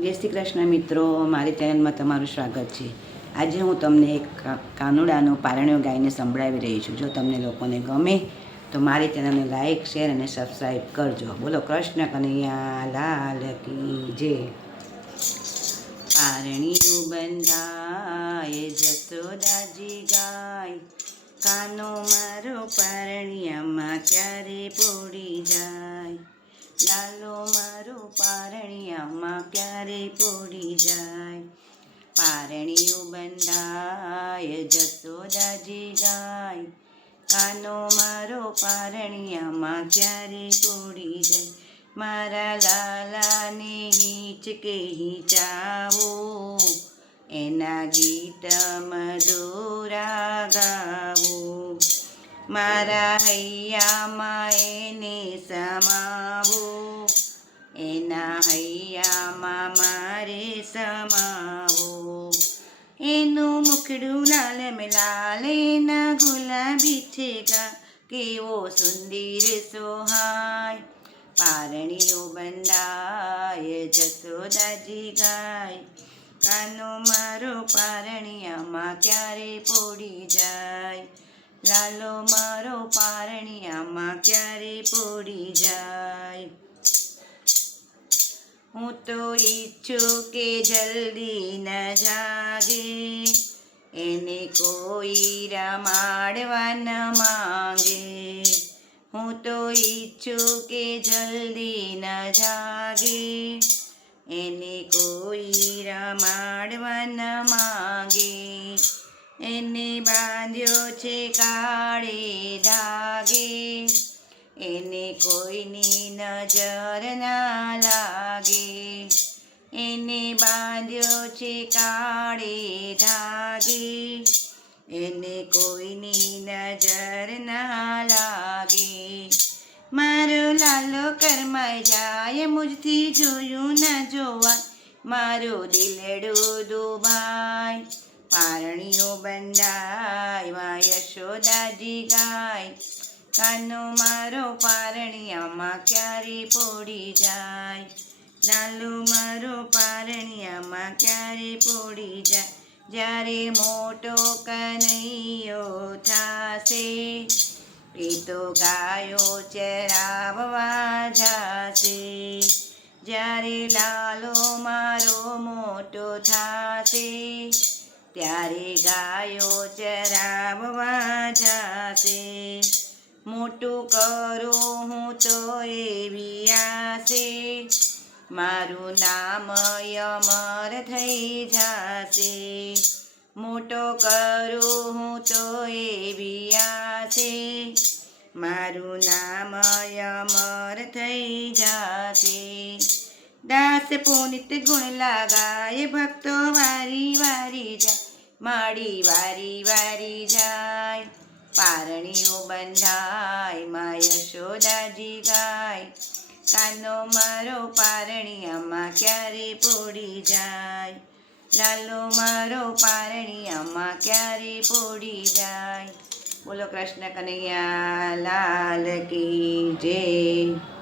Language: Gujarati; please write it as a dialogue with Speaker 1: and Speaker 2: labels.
Speaker 1: જય શ્રી કૃષ્ણ મિત્રો, મારી ચેનલમાં તમારું સ્વાગત છે. આજે હું તમને એક કાનુડાનો પારણ્યો ગાઈને સંભળાવી રહી છું. જો તમને લોકોને ગમે તો મારી ચેનલને લાઇક શેર અને સબસ્ક્રાઈબ કરજો. બોલો, કૃષ્ણ કનૈયા, લાલ કી જે પારણિયું બંધાય, જસોદાજી ગાય. કાનો મારો પારણિયામાં ક્યારે પોડી જાય? લાલો પારણિયામાં ક્યારે પોડી જાય? પારણિયું બંધાય, જસોદાજી ગાય કાનો મારો પારણિયામાં ક્યારે પોડી જાય? મારા લાલાને હિંચકે હિંચાવો એના ગીત મધુરા ગાવો મારા હૈયામાં એને સમા હૈયામાં મારે સમાવો. એનું મુખડું લાલ લાલ એના ગુલાબી છે ગા કેવો સુંદર સોહાય. પારણીઓ બંધાય, જસોદાજી ગાય. કાનો મારો પારણિયામાં ક્યારે પોડી જાય? લાલો મારો પારણિયામાં ક્યારે પોડી જાય? હું તો ઈચ્છું કે જલ્દી ન જાગે. એને કોઈ રમાડવા ન માંગે. હું તો ઈચ્છું કે જલ્દી ન જાગે. એને કોઈ રમાડવા ન માંગે. એને બાંધ્યો છે કાળે ધાગે. એને કોઈની નજર ના લાગે. એને બાંધ્યો છે કાળે ધાગે. એને કોઈની નજર ના લાગે. મારો લાલો કરમાઈ જાય, મુજથી જોયું ના જોવાય. મારો દિલડું દુભાય, પારણીઓ બંધાયમાં યશોદાજી ગાય. કાનો મારો પારણિયામાં ક્યારે પોડી જાય? લાલો મારો પારણિયામાં ક્યારે પોડી જાય? જ્યારે મોટો કનૈયો થાશે, એ તો ગાયો ચરાવવા જાશે. જ્યારે લાલો મારો મોટો થાશે, ત્યારે ગાયો ચરાવવા જાશે. મોટું કરું હું તો એવી આશે. મારું નામ અમર થઈ જાશે. મોટો કરું હું તો એવી આશે. મારું નામ અમર થઈ જાશે. દાસ પુનિત ગુણ લાગાય ભક્તો વારી વારી જાય. માડી વારી વારી જાય. પારણીઓ બંધાય, મા યશોદાજી ગાય. કાનો મારો પારણિયામાં ક્યારે પોડી જાય? લાલો મારો પારણિયામાં ક્યારે પોડી જાય? બોલો કૃષ્ણ કનૈયા, લાલ કી જય.